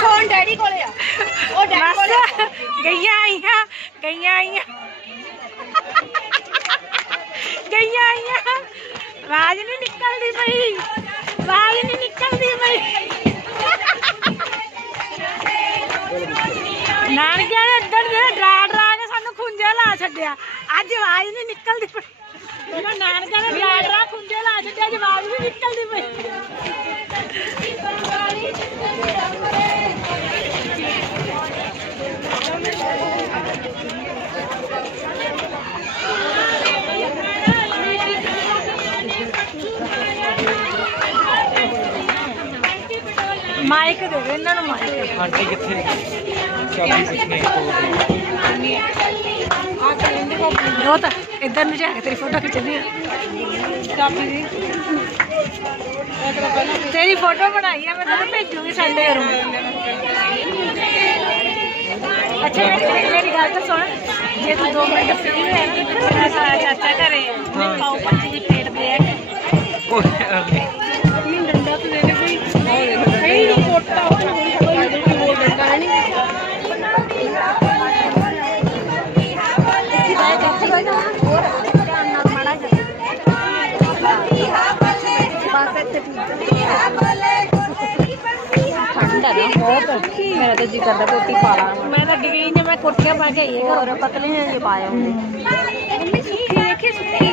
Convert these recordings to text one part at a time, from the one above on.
Phone daddy ਕੋਲੇ ਆ। ਉਹ ਡੈਡੀ ਕੋਲੇ ਬਸ ਗਈਆਂ ਆਈਆਂ ਗਈਆਂ ਆਈਆਂ। ਗਈਆਂ ਆਈਆਂ। ਆਵਾਜ਼ ਨਹੀਂ ਨਿਕਲਦੀ ਪਈ। ਆਵਾਜ਼ ਨਹੀਂ ਨਿਕਲਦੀ ਪਈ। ਨਾਨਕਿਆਂ ਦੇ ਅੰਦਰ ਦੇ ਡਰਾ ਡਰਾ ਕੇ ਸਾਨੂੰ ਖੁੰਝੇ ਲਾ ਛੱਡਿਆ। ਅੱਜ ਆਵਾਜ਼ ਨਹੀਂ ਨਿਕਲਦੀ ਪਈ। ਇਹਨਾਂ ਨਾਨਕਿਆਂ ਨੇ ਡਰਾ ਡਰਾ ਖੁੰਝੇ ਲਾ ਛੱਡਿਆ ਅੱਜ ਆਵਾਜ਼ ਨਹੀਂ ਨਿਕਲਦੀ ਪਈ ਮਾਈਕ ਦੇ ਦੇ ਇਹਨਾਂ ਨੂੰ ਮਾਈਕ ਆਂਟੀ ਕਿੱਥੇ ਚਾਬੀ ਪੁੱਛਣੀ ਕੋਲ ਉਹ ਤਾਂ ਇੱਧਰ ਨੂੰ ਜਾ ਕੇ ਤੇਰੀ ਫੋਟੋ ਖਿੱਚਣੀ ਆ। ਕਾਪੀ ਦੀ। ਤੇਰੀ ਫੋਟੋ ਬਣਾਈ ਆ ਮੈਂ ਤੈਨੂੰ ਭੇਜੂਗੀ ਸੰਡੇ ਨੂੰ ਅੱਛਾ ਮੇਰੀ ਗੱਲ ਤਾਂ ਸੁਣ। ਜੇ ਤੂੰ 2 ਮਿੰਟ ਫ੍ਰੀ ਹੋਇਆ ਤਾਂ ਚਾਚਾ ਘਰੇ ਆ। ਪਾਉ ਪੱਤੀ ਦੀ ਪੇਟ ਦੇ ਆ ਕੋਈ ਬਹੁਤ ਮੇਰਾ ਤਾਂ ਜੀ ਕਰਦਾ ਕੋਟੀ ਪਾ ਲਾਂ। ਮੈਂ ਤਾਂ ਡਿਗਰੀ ਨੇ ਮੈਂ ਕੁਰਤੀਆਂ ਪਾ ਕੇ ਆਈ ਹਾਂ ਹੋਰ ਪਤਲੇ ਨੇ ਜੇ ਪਾਏ ਹੁੰਦੇ। ਮੰਮੀ ਸੁੱਕੀ ਦੇਖੀ ਸੁੱਕੀ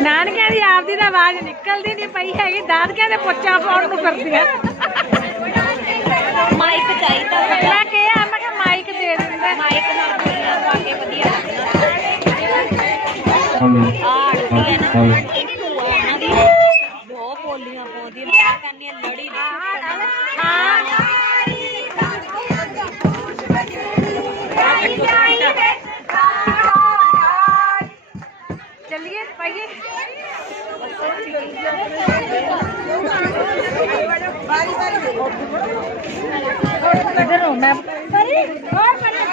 ਨਾਨਕਿਆਂ ਦੀ ਆਪਦੀ ਤਾਂ ਆਵਾਜ਼ ਨਿਕਲਦੀ ਨਹੀਂ ਪਈ ਹੈਗੀ ਦਾਦਕਿਆਂ ਦੇ ਪੋਚਾ ਪਾਉਣ ਨੂੰ ਕਰਦੀਆਂ ਮਾਈਕ ਚਾਹੀਦਾ। ਕਿਹਾ ਮਾਈਕ ਨਾਲ ਬੋਲੀਆਂ ਪਾ ਕੇ ਵਧੀਆ ਆ ਅੜਦੀ ਹੈ ਨਾ ਇਹਦੀ ਭੂਆ ਉਹਨਾਂ ਦੀ ਬਹੁਤ ਬੋਲੀਆਂ ਪਾਉਂਦੀ ਹੈ ਮੈਂ ਕਹਿੰਦੀ ਹਾਂ ਲੜੀ ਚੱਲੀਏ ਪਾਈਏ ਇਧਰ ਨੂੰ ਮੈਂ ਪਰੇ ਹੋਰ ਪਰੇ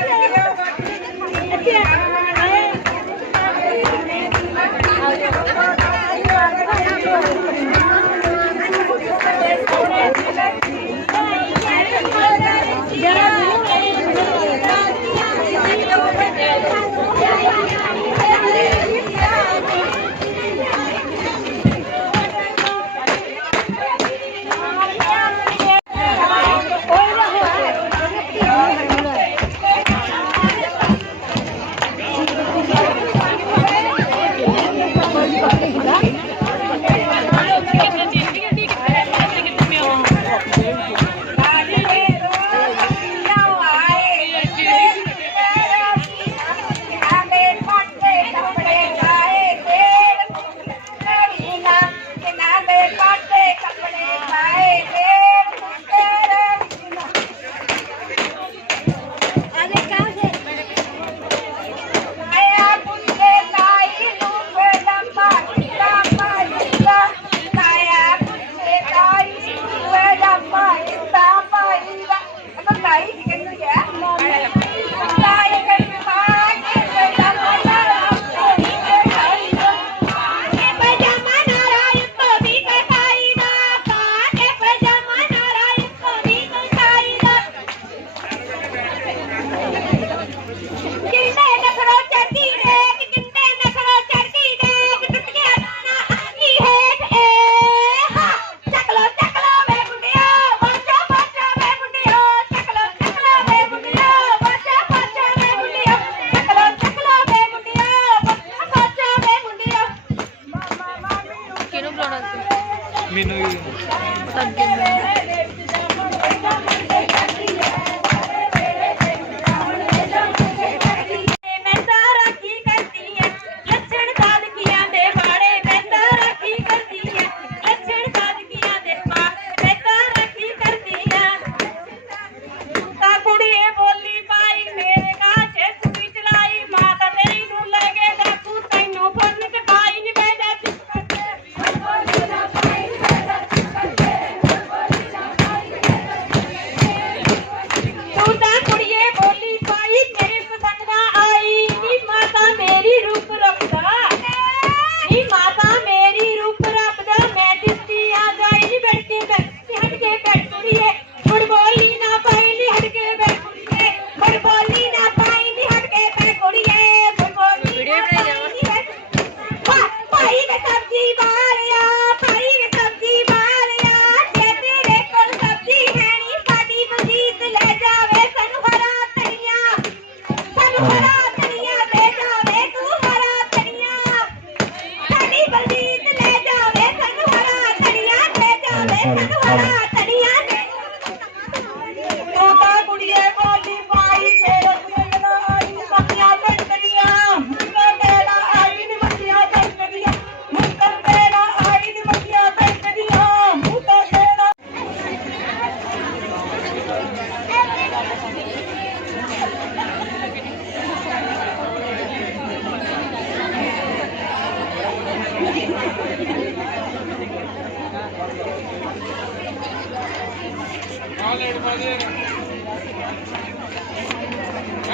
Pinoy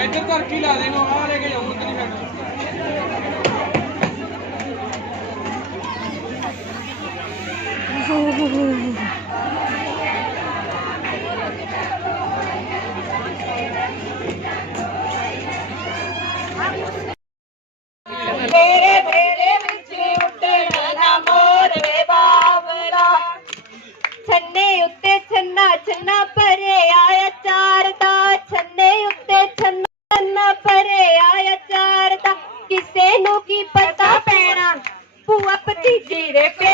ਇੱਧਰ ਧਰ ਕੀ ਲਾ ਦੇਣੋ ਆ ਲੈ ਕੇ ਜਾਉਂ ਉੱਧਰ ਨਹੀਂ ਬੈਠੋ। Diré